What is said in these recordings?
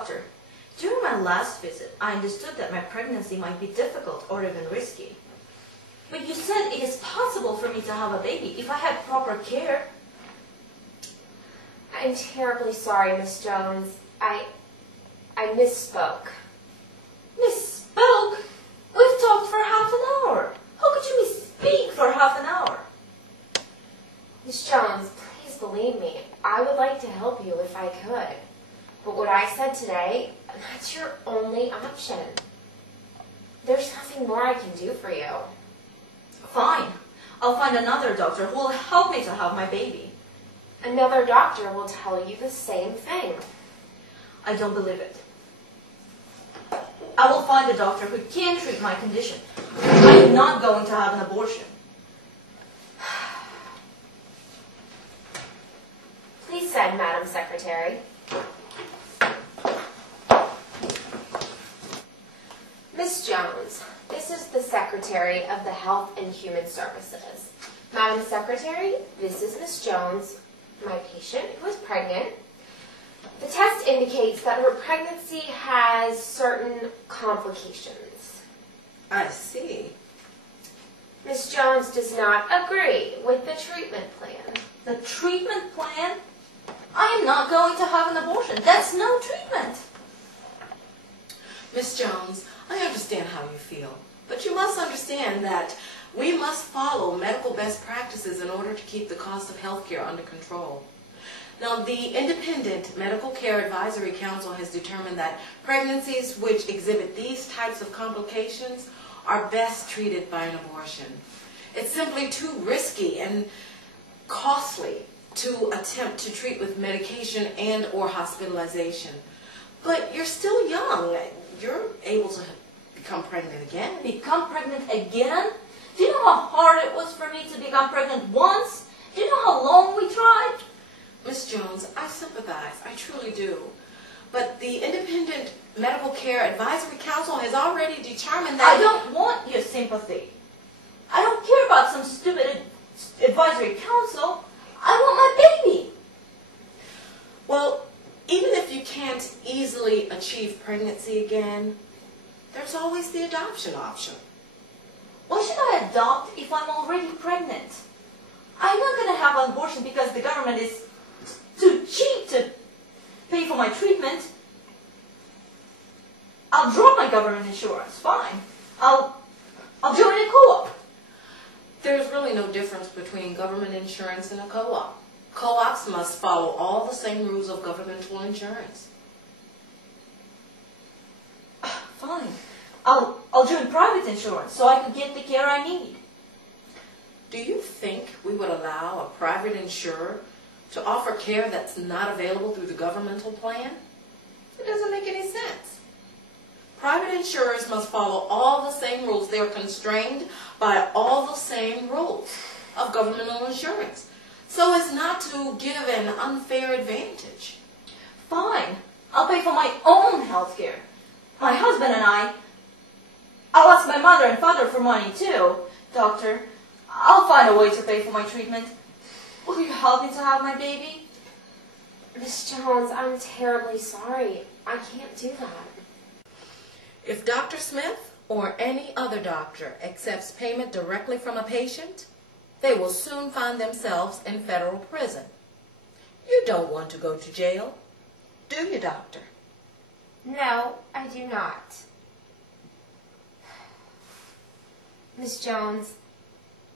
Doctor, during my last visit, I understood that my pregnancy might be difficult or even risky. But you said it is possible for me to have a baby if I had proper care. I'm terribly sorry, Miss Jones. I misspoke. Misspoke? We've talked for half an hour. How could you misspeak for half an hour? Miss Jones, please believe me. I would like to help you if I could. But what I said today, that's your only option. There's nothing more I can do for you. Fine. I'll find another doctor who will help me to have my baby. Another doctor will tell you the same thing. I don't believe it. I will find a doctor who can treat my condition. I am not going to have an abortion. Please send, Madam Secretary. Miss Jones, this is the Secretary of the Health and Human Services. Madam Secretary, this is Miss Jones, my patient who is pregnant. The test indicates that her pregnancy has certain complications. I see. Miss Jones does not agree with the treatment plan. The treatment plan? I am not going to have an abortion. That's no treatment. Miss Jones, I understand how you feel, but you must understand that we must follow medical best practices in order to keep the cost of health care under control. Now, the Independent Medical Care Advisory Council has determined that pregnancies which exhibit these types of complications are best treated by an abortion. It's simply too risky and costly to attempt to treat with medication and or hospitalization. But you're still young. You're able to become pregnant again. Become pregnant again? Do you know how hard it was for me to become pregnant once? Do you know how long we tried? Miss Jones, I sympathize. I truly do. But the Independent Medical Care Advisory Council has already determined that... I don't want your sympathy. I don't care about some stupid advisory council. I want my baby. Well, even if you can't easily achieve pregnancy again, there's always the adoption option. Why should I adopt if I'm already pregnant? I'm not going to have an abortion because the government is too cheap to pay for my treatment. I'll drop my government insurance, fine. I'll join a co-op. There's really no difference between government insurance and a co-op. Co-ops must follow all the same rules of governmental insurance. Fine. I'll join private insurance so I can get the care I need. Do you think we would allow a private insurer to offer care that's not available through the governmental plan? It doesn't make any sense. Private insurers must follow all the same rules. They're constrained by all the same rules of governmental insurance, so as not to give an unfair advantage. Fine. I'll pay for my own health care. My husband and I'll ask my mother and father for money too. Doctor, I'll find a way to pay for my treatment. Will you help me to have my baby? Miss Jones, I'm terribly sorry. I can't do that. If Dr. Smith or any other doctor accepts payment directly from a patient, they will soon find themselves in federal prison. You don't want to go to jail, do you, doctor? No, I do not. Miss Jones,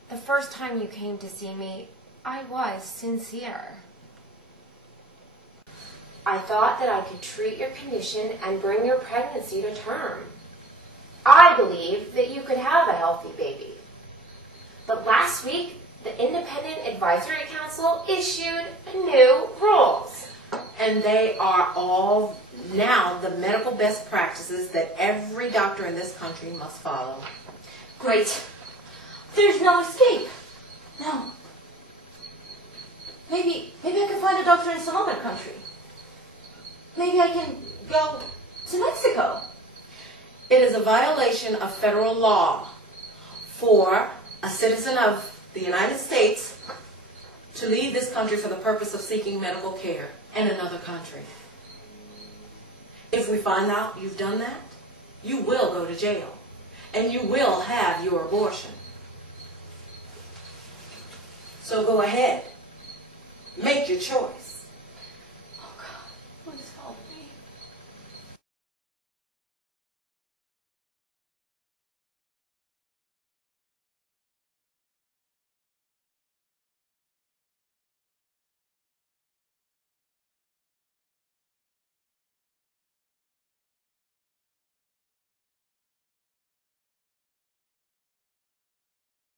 the first time you came to see me, I was sincere. I thought that I could treat your condition and bring your pregnancy to term. I believe that you could have a healthy baby. But last week, the Independent Advisory Council issued new rules. And they are all now the medical best practices that every doctor in this country must follow. Great. There's no escape. No. Maybe I can find a doctor in some other country. Maybe I can go to Mexico. It is a violation of federal law for a citizen of the United States to leave this country for the purpose of seeking medical care in another country. If we find out you've done that, you will go to jail, and you will have your abortion. So go ahead, make your choice.